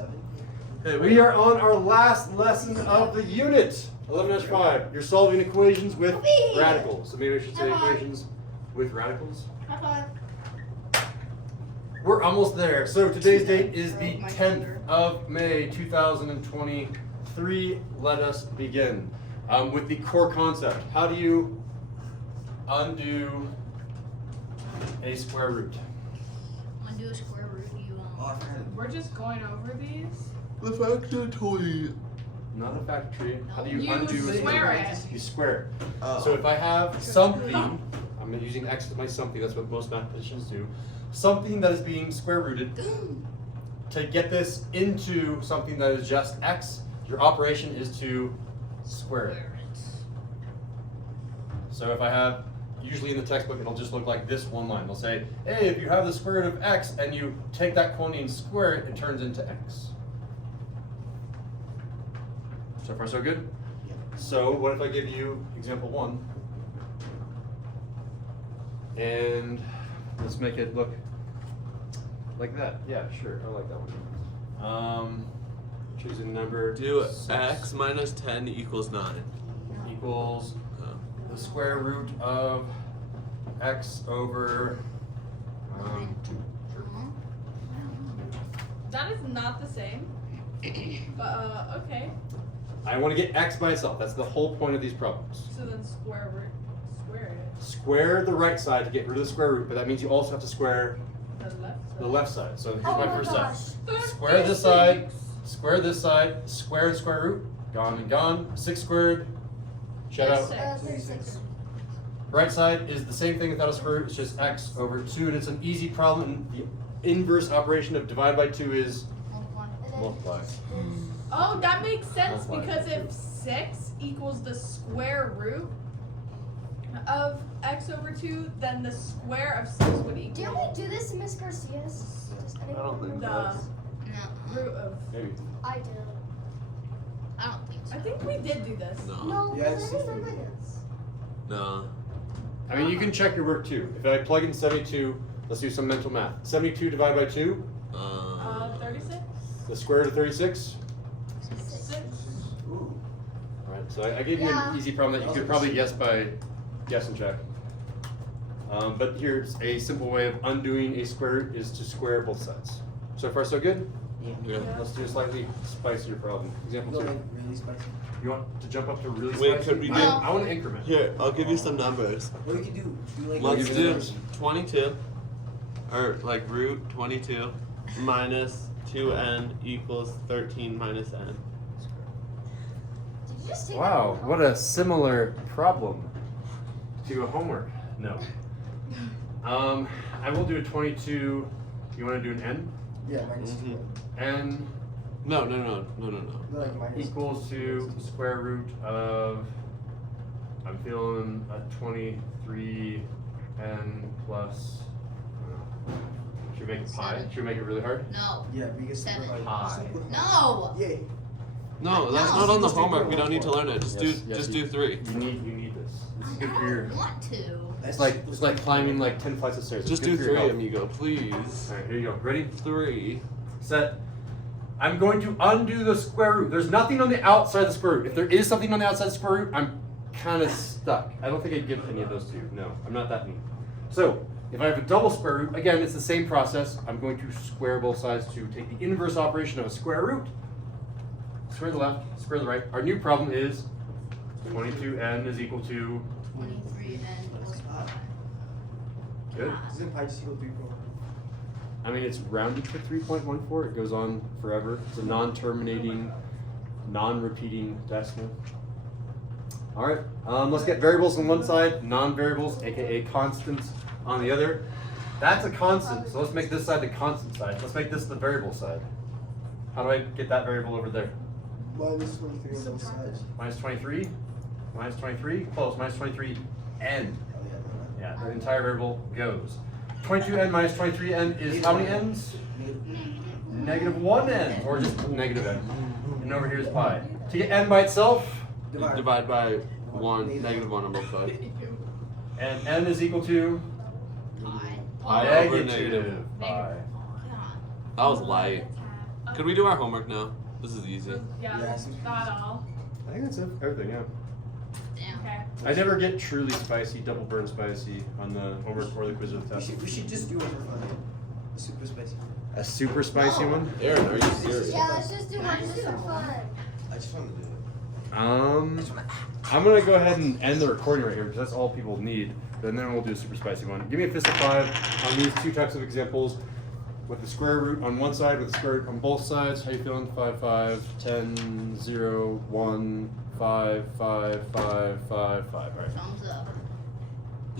Okay, we are on our last lesson of the unit. 11-5. You're solving equations with radicals. So maybe I should say equations with radicals. We're almost there. So today's date is the 10th of May, 2023. Let us begin with the core concept. How do you undo a square root? Undo a square root, We're just going over these. The factor tree. Not a factor tree. How do you You undo square it? it. You square. Oh. So if I have something, I'm using x as my something, that's what most mathematicians do. Something that is being square rooted, to get this into something that is just x, your operation is to square it. So if I have, usually in the textbook it'll just look like this one line. They'll say, hey, if you have the square root of x and you take that quantity and square it, it turns into x. So far so good? Yeah. So what if I give you example 1? And let's make it look like that. Yeah, sure, I like that one. Choose a number. Do 6 x minus 10 equals 9. equals the square root of x over 2. That is not the same. But okay. I want to get x by itself. That's the whole point of these problems. So then square it. Square the right side to get rid of the square root, but that means you also have to square The left side. the left side. So here's my first gosh. step. Square this side, square this side, square and square root. Gone and gone. 6 squared. Shout out. 36. Right side is the same thing without a square root. It's just x over 2, and it's an easy problem. And the inverse operation of divide by 2 is multiply. Oh, that makes sense Multiply because by if 6 equals the square root of x over 2, then the square of 6 would equal Didn't we do this in Miss Garcia's? Does anyone I don't think remember? the No. root of. Maybe. I do. I don't think so. I think we did do this. No. No, Yeah, because I it's remember this. No. I mean, you can check your work too. If I plug in 72, let's do some mental math. 72 divided by 2, 36? the square root of 36. 6. Ooh. Right, so I gave you Yeah. an easy problem that you could probably guess by guess and check. But here's a simple way of undoing a square root is to square both sides. So far so good? Yeah. Let's do a slightly spicier problem. Example Go 2. like really spicy. You want to jump up to really Wait, spicy? could we do- I want to increment. Here, I'll give you some numbers. What we can do like Let's give do it a 22, or like root 22 minus 2n equals 13 minus n. Did you just take Wow, that? what a similar problem to a homework. No. I will do a 22. You want to do an n? Yeah, minus Mhm. 2. N No. No, like minus equals to square root of, I'm feeling a 23 n plus, should we make it pi? 7. Should we make it really hard? No. Yeah, because 7. Pi. No. Yay. No, that's No. not on the homework. We don't need to learn it. Just Yes, do you- 3. You need this. This is I good for your. don't want to. It's like climbing like 10 flights of stairs. It's Just good do for your 3, health. amigo, please. All right, here you go. Ready? 3. Set. I'm going to undo the square root. There's nothing on the outside of the square root. If there is something on the outside of the square root, I'm kind of stuck. I don't think I'd give any of those to you. No, I'm not that neat. So, if I have a double square root, again, it's the same process. I'm going to square both sides to take the inverse operation of a square root. Square the left, square the right. Our new problem is 22n is equal to, 23 and plus 5. good. Isn't pi just equal to 3.1? I mean, it's rounded to 3.14. It goes on forever. It's a non-terminating, non-repeating decimal. All right, let's get variables on one side, non-variables, aka constants, on the other. That's a constant, so let's make this side the constant side. Let's make this the variable side. How do I get that variable over there? Minus 23 on both sides. Minus 23? Minus 23? Close, minus 23n. Oh, yeah, Yeah, the entire variable goes. 22n minus 23n is how many n's? Negative 1n, or just negative n. And over here is pi. To get n by itself, Divide by 1, negative 1 on both sides. and n is equal to Pi. Pi over negative negative. pi. God. That was light. Could we do our homework now? This is easy. Yeah, Yeah, that all. I think that's everything, yeah. Damn. Okay. I never get truly spicy, double burn spicy on the homework or the quiz or the We test. should just do it for fun. A super spicy. A super spicy No. one? Aaron, are you serious? Yeah, let's just do one just for fun. I just want to do it. I'm gonna go ahead and end the recording right here because that's all people need. And then we'll do a super spicy one. Give me a fist of 5 on these two types of examples. With the square root on one side, with the square root on both sides. How you feeling? 5, 5, 10, 0, 1, 5, 5, 5, 5, 5. All right. Thumbs up.